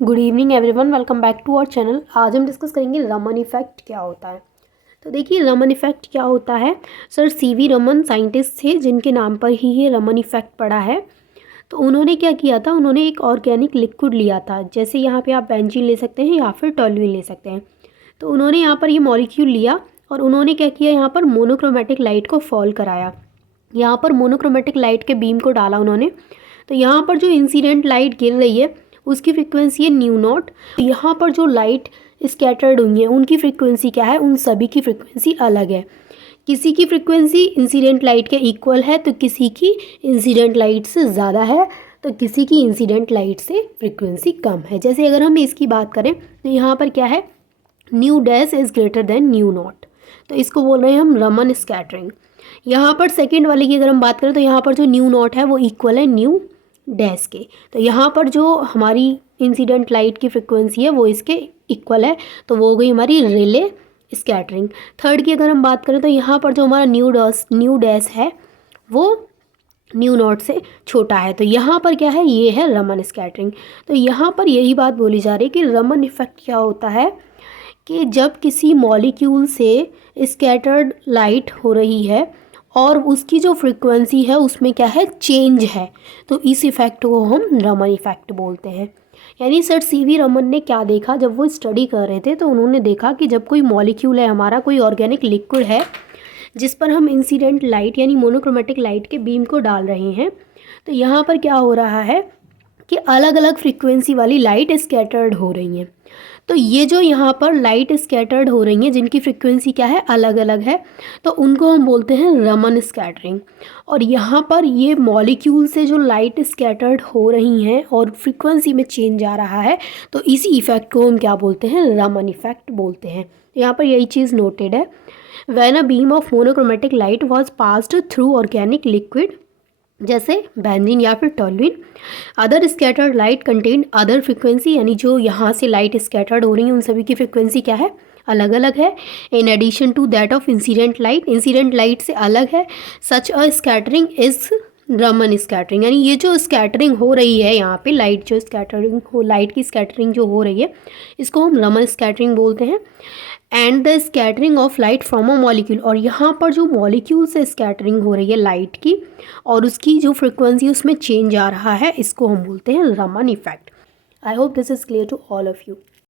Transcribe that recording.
Good evening everyone, welcome back to our channel. आज हम discuss करेंगे रमन इफेक्ट क्या होता है। तो देखिए रमन इफेक्ट क्या होता है। सर सीवी रमन साइंटिस्ट थे जिनके नाम पर ही ये रमन इफेक्ट पड़ा है। तो उन्होंने क्या किया था, उन्होंने एक ऑर्गेनिक लिक्विड लिया था, जैसे यहाँ पे आप बेंजीन ले सकते हैं या फिर टोल्यूइन ले सकते हैं। तो उन्होंने यहाँ पर ये मॉलिक्यूल लिया और उन्होंने क्या किया, यहाँ पर मोनोक्रोमेटिक लाइट को फॉल कराया। यहाँ पर मोनोक्रोमेटिक लाइट के बीम को डाला उन्होंने। तो यहाँ पर जो इंसिडेंट लाइट गिर रही है उसकी फ्रिक्वेंसी है न्यू नॉट। यहाँ पर जो लाइट स्कैटर्ड हुई है उनकी फ्रिक्वेंसी क्या है, उन सभी की फ्रिक्वेंसी अलग है। किसी की फ्रिक्वेंसी इंसिडेंट लाइट के इक्वल है तो किसी की इंसिडेंट लाइट से ज़्यादा है, तो किसी की इंसिडेंट लाइट से फ्रिक्वेंसी कम है। जैसे अगर हम इसकी बात करें तो यहाँ पर क्या है, new dash is greater than new not, तो इसको बोल रहे हैं हम रमन स्कैटरिंग। यहाँ पर सेकेंड वाले की अगर हम बात करें तो यहाँ पर जो न्यू नॉट है वो इक्वल है न्यू डैश के। तो यहाँ पर जो हमारी इंसिडेंट लाइट की फ्रिक्वेंसी है वो इसके इक्वल है, तो वो हो गई हमारी रिले स्कैटरिंग। थर्ड की अगर हम बात करें तो यहाँ पर जो हमारा न्यू डैश है वो न्यू नॉट से छोटा है, तो यहाँ पर क्या है, ये है रमन स्कैटरिंग। तो यहाँ पर यही बात बोली जा रही है कि रमन इफेक्ट क्या होता है कि जब किसी मॉलिक्यूल से स्कैटर्ड लाइट हो रही है और उसकी जो फ्रीक्वेंसी है उसमें क्या है, चेंज है, तो इस इफ़ेक्ट को हम रमन इफ़ेक्ट बोलते हैं। यानी सर सीवी रमन ने क्या देखा, जब वो स्टडी कर रहे थे तो उन्होंने देखा कि जब कोई मॉलिक्यूल है हमारा, कोई ऑर्गेनिक लिक्विड है जिस पर हम इंसिडेंट लाइट यानी मोनोक्रोमेटिक लाइट के बीम को डाल रहे हैं, तो यहाँ पर क्या हो रहा है कि अलग अलग फ्रीक्वेंसी वाली लाइट स्कैटर्ड हो रही हैं। तो ये जो यहाँ पर लाइट स्कैटर्ड हो रही हैं जिनकी फ्रीक्वेंसी क्या है, अलग अलग है, तो उनको हम बोलते हैं रमन स्कैटरिंग। और यहाँ पर ये मॉलिक्यूल से जो लाइट स्कैटर्ड हो रही हैं और फ्रीक्वेंसी में चेंज आ रहा है, तो इसी इफ़ेक्ट को हम क्या बोलते हैं, रमन इफ़ेक्ट बोलते हैं। यहाँ पर यही चीज़ नोटेड है। When a beam of monochromatic light was passed through organic liquid जैसे बेंजीन या फिर toluene, other scattered light contain other frequency, यानी जो यहाँ से लाइट स्कैटर्ड हो रही है उन सभी की फ्रिक्वेंसी क्या है, अलग अलग है। In addition to that of incident light से अलग है। Such a scattering is Raman scattering, यानी ये जो स्कैटरिंग हो रही है यहाँ पे, लाइट जो स्कैटरिंग हो, लाइट की स्कैटरिंग जो हो रही है, इसको हम रमन स्कैटरिंग बोलते हैं। And the scattering of light from a molecule, और यहाँ पर जो मॉलिक्यूल से स्कैटरिंग हो रही है लाइट की और उसकी जो फ्रिक्वेंसी उसमें चेंज आ रहा है, इसको हम बोलते हैं Raman effect. I hope this is clear to all of you.